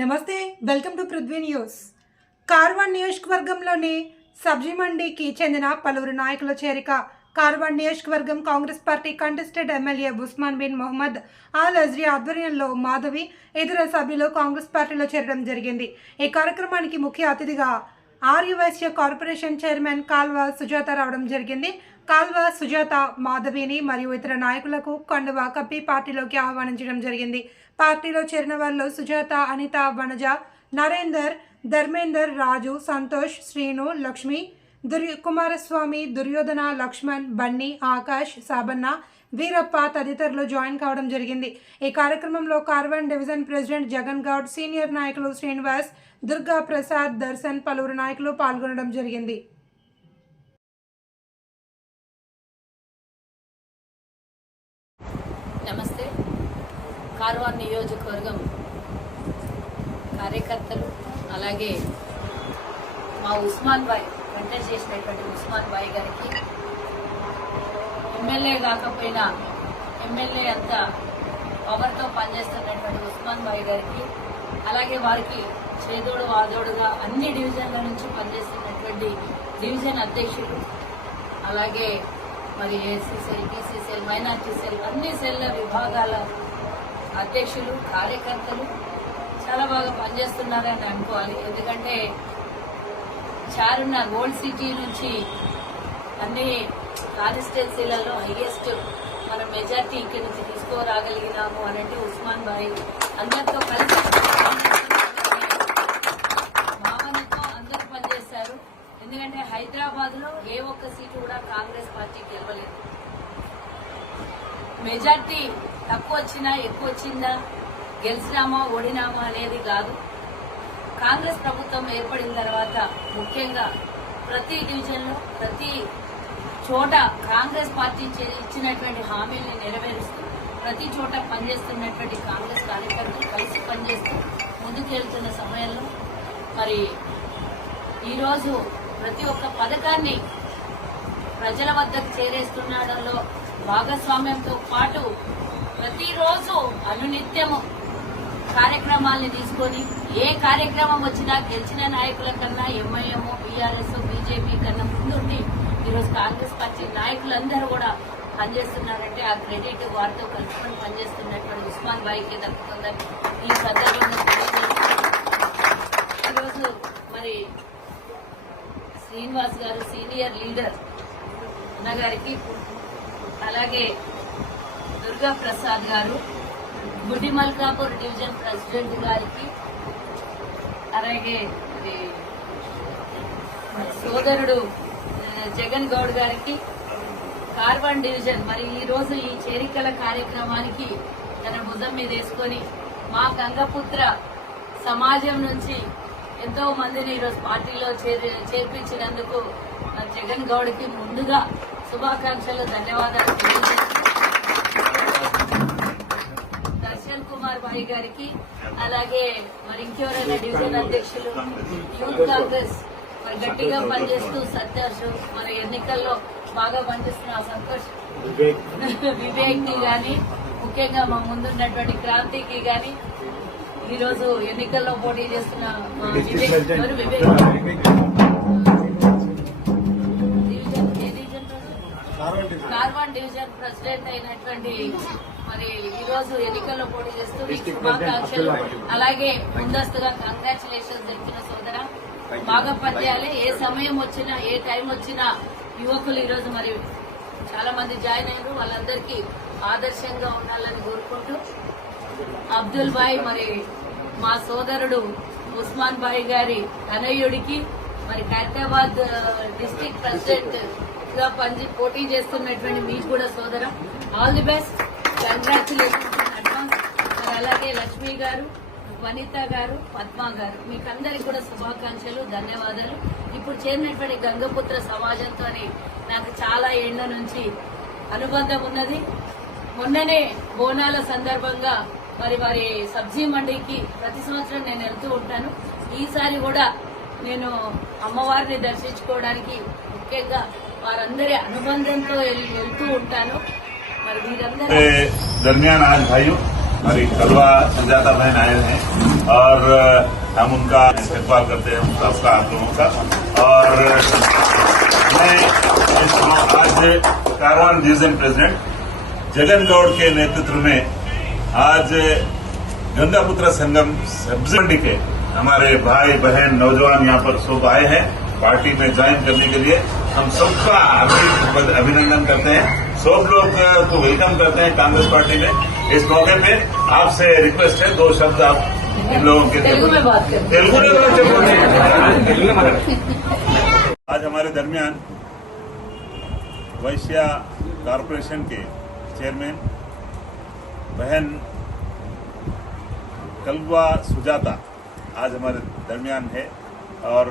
నమస్తే welcome to Prithvi news. Karwan నియోజకవర్గంలోని సబ్జీ మండీకి చెందిన పలువురు నాయకుల చేరిక కార్వాన్ నియోజకవర్గం Congress party contested MLA Usman bin Mohammed Al Azri ఆధ్వర్యంలో మాధవి ఇతర సభ్యులు కాంగ్రెస్ పార్టీలో చేరడం జరిగింది. ఈ కార్యక్రమానికి ముఖ్య అతిథిగా ఆర్యువైశ్య కార్పొరేషన్ చైర్మన్ కాల్వ సుజాత రావడం జరిగింది. కాల్వ సుజాత మాధవిని మరియు ఇతర నాయకులకు కండువా కప్పి పార్టీలోకి ఆహ్వానించడం జరిగింది. పార్టీలో చేరిన వారిలో సుజాత అనిత వనజ నరేందర్ ధర్మేందర్ రాజు సంతోష్ శ్రీను లక్ష్మి దుర్య కుమారస్వామి దుర్యోధన లక్ష్మణ్ బన్నీ ఆకాష్ సాబన్న వీరప్ప తదితరులు జాయిన్ కావడం జరిగింది. ఈ కార్యక్రమంలో Karwan division president Jagan Goud senior నాయకులు శ్రీనివాస్ దుర్గా ప్రసాద్ దర్శన్ పలువురు నాయకులు పాల్గొనడం జరిగింది నమస్తే కార్వార్ నియోజకవర్గం కార్యకర్తలు అలాగే మా ఉస్మాన్ బాయ్ వెంట చేసినటువంటి ఉస్మాన్ బాయ్ గారికి ఎమ్మెల్యే కాకపోయినా ఎమ్మెల్యే అంత పవర్తో పనిచేస్తున్నటువంటి ఉస్మాన్ బాయ్ గారికి అలాగే వారికి చేదోడు వాదోడుగా అన్ని డివిజన్ల నుంచి పనిచేస్తున్నటువంటి డివిజన్ అధ్యక్షులు అలాగే మరి AC cell BC cell minority cell అన్ని సెల్ల విభాగాల అధ్యక్షులు కార్యకర్తలు చాలా బాగా పనిచేస్తున్నారని అనుకోవాలి. ఎందుకంటే చారున్న గోల్డ్ సిటీ నుంచి అన్ని కాన్స్టిట్యున్సీలలో హైయెస్ట్ మన మెజార్టీ ఇక్కడి నుంచి తీసుకోరాగలిగినాము అని అంటే ఉస్మాన్ భాయ్ అందరితో కలిసి భావనతో అందరూ పనిచేశారు. ఎందుకంటే హైదరాబాద్లో ఏ ఒక్క సీటు కూడా కాంగ్రెస్ పార్టీ గెలవలేదు. మెజార్టీ తక్కువ వచ్చినా ఎక్కువ వచ్చిందా గెలిచినామా ఓడినామా అనేది కాదు. కాంగ్రెస్ ప్రభుత్వం ఏర్పడిన తర్వాత ముఖ్యంగా ప్రతి డివిజన్లో ప్రతి చోట కాంగ్రెస్ పార్టీ ఇచ్చినటువంటి హామీల్ని నెరవేరుస్తూ ప్రతి చోట పనిచేస్తున్నటువంటి కాంగ్రెస్ కార్యకర్తలు కలిసి పనిచేస్తూ ముందుకెళ్తున్న సమయంలో మరి ఈరోజు ప్రతి ఒక్క పథకాన్ని ప్రజల వద్దకు చేరేస్తుండడంలో భాగస్వామ్యంతో పాటు ప్రతిరోజు అనునిత్యము కార్యక్రమాల్ని తీసుకొని ఏ కార్యక్రమం వచ్చినా గెలిచిన నాయకుల కన్నా ఎంఐఎం బీఆర్ఎస్ బీజేపీ కన్నా ముందుండి ఈరోజు కాంగ్రెస్ పార్టీ నాయకులందరూ కూడా పనిచేస్తున్నారంటే ఆ క్రెడిట్ వారితో కలుసుకొని పనిచేస్తున్నటువంటి ఉస్మాన్ బాయికే దక్కుతుందని ఈ సందర్భంగా ఈరోజు మరి శ్రీనివాస్ గారు సీనియర్ లీడర్ అన్నగారికి అలాగే దుర్గా ప్రసాద్ గారు గుడి మల్కాపూర్ డివిజన్ ప్రెసిడెంట్ గారికి అలాగే సోదరుడు జగన్ గౌడ్ గారికి కార్బన్ డివిజన్ మరి ఈరోజు ఈ చేరికల కార్యక్రమానికి తన భుజం మీద వేసుకొని మా గంగపుత్ర సమాజం నుంచి ఎంతో మందిని ఈరోజు పార్టీలో చేరి- చేర్పించినందుకు జగన్ గౌడ్కి ముందుగా శుభాకాంక్షలు ధన్యవాదాలు తెలియజేస్తున్నాను. దర్శన్ భాయ్ గారికి అలాగే మరి ఇంకెవరైనా డివిజన్ అధ్యక్షులు యూత్ కాంగ్రెస్ మరి గట్టిగా పనిచేస్తూ సత్యాష్ మరి ఎన్నికల్లో బాగా పనిచేస్తున్న సంతోష్ వివేక్. కి గాని ముఖ్యంగా మా ముందున్నటువంటి క్రాంతికి గాని ఈ రోజు ఎన్నికల్లో పోటీ చేస్తున్న మా వివేక్ ఎవరు వివేక్? కార్వాన్ డివిజన్ ప్రెసిడెంట్ అయినటువంటి మరి ఈ రోజు ఎన్నికల్లో పోటీ చేస్తూ మీకు శుభాకాంక్షలు. అలాగే ముందస్తుగా కంగ్రాచులేషన్స్ తెలిపిన సోదర. బాగా పనిచేయాలి. ఏ సమయం వచ్చినా ఏ టైం వచ్చినా యువకులు ఈ రోజు మరి చాలా మంది జాయిన్ అయ్యారు వాళ్ళందరికీ ఆదర్శంగా ఉండాలని కోరుకుంటూ అబ్దుల్ బాయ్ మరి మా సోదరుడు ఉస్మాన్ బాయ్ గారి తనయుడికి మరి ఖైరతాబాద్ డిస్టిక్ ప్రెసిడెంట్గా పని పోటీ చేస్తున్నటువంటి మీకు కూడా సోదరం. All the best congratulations advance మరి అలాగే లక్ష్మి గారు వనిత గారు పద్మ గారు మీకు అందరికి కూడా శుభాకాంక్షలు ధన్యవాదాలు. ఇప్పుడు చేరినటువంటి గంగపుత్ర సమాజంతో నాకు చాలా ఏళ్ళ నుంచి అనుబంధం ఉన్నది. మొన్ననే బోనాల సందర్భంగా మరి వారి సబ్జీ మండీకి ప్రతి సంవత్సరం నేను వెళ్తూ ఉంటాను. ఈసారి కూడా నేను అమ్మవారిని దర్శించుకోవడానికి ముఖ్యంగా వారందరి అనుబంధంతో వెళ్తూ ఉంటాను. दरमियान आज भाइयों, हमारी कलवा सुजाता बहन आए हैं और हम उनका इस्तेमाल करते हैं उनका सबका, आप लोगों का। और, मैं आज कारवान डिवीज़न प्रेसिडेंट जगन गौड़ के नेतृत्व में आज गंगापुत्र संगम सब्ज़ी के हमारे भाई, बहन, नौजवान यहाँ पर सब आए हैं, पार्टी में ज्वाइन करने के लिए। हम सबका अभि- अभिनंदन करते हैं। सब लोग को वेलकम करते हैं कांग्रेस पार्टी में। इस मौके पे आपसे रिक्वेस्ट है दो शब्द आप इन लोगों के तेलुगु में बात करें। तेलुगु में बात करें। आज हमारे दरमियान वैश्या कॉरपोरेशन के चेयरमैन बहन कलवा सुजाता आज हमारे दरमियान है। और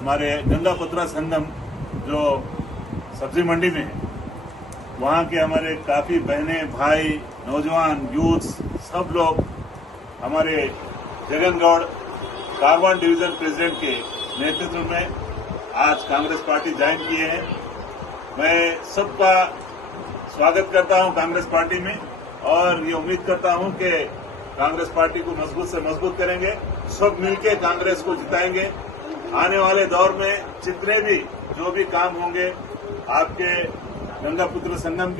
हमारे गंगापुत्रा संगम जो सब्ज़ी मंडी में, वहाँ के हमारे काफ़ी बहनें, भाई, नौजवान यूथ सब लोग हमारे जगनगौड़ कारवान डिवीज़न प्रेसिडेंट के नेतृत्व में आज कांग्रेस पार्टी ज्वाइन किए हैं। मैं सबका स्वागत करता हूँ कांग्रेस पार्टी में और ये उम्मीद करता हूँ कि कांग्रेस पार्टी को मज़बूत से मज़बूत करेंगे। सब मिलकर कांग्रेस को जिताएँगे। आने वाले दौर में जितने भी, जो भी काम होंगे आपके गंगा पुत्र संगम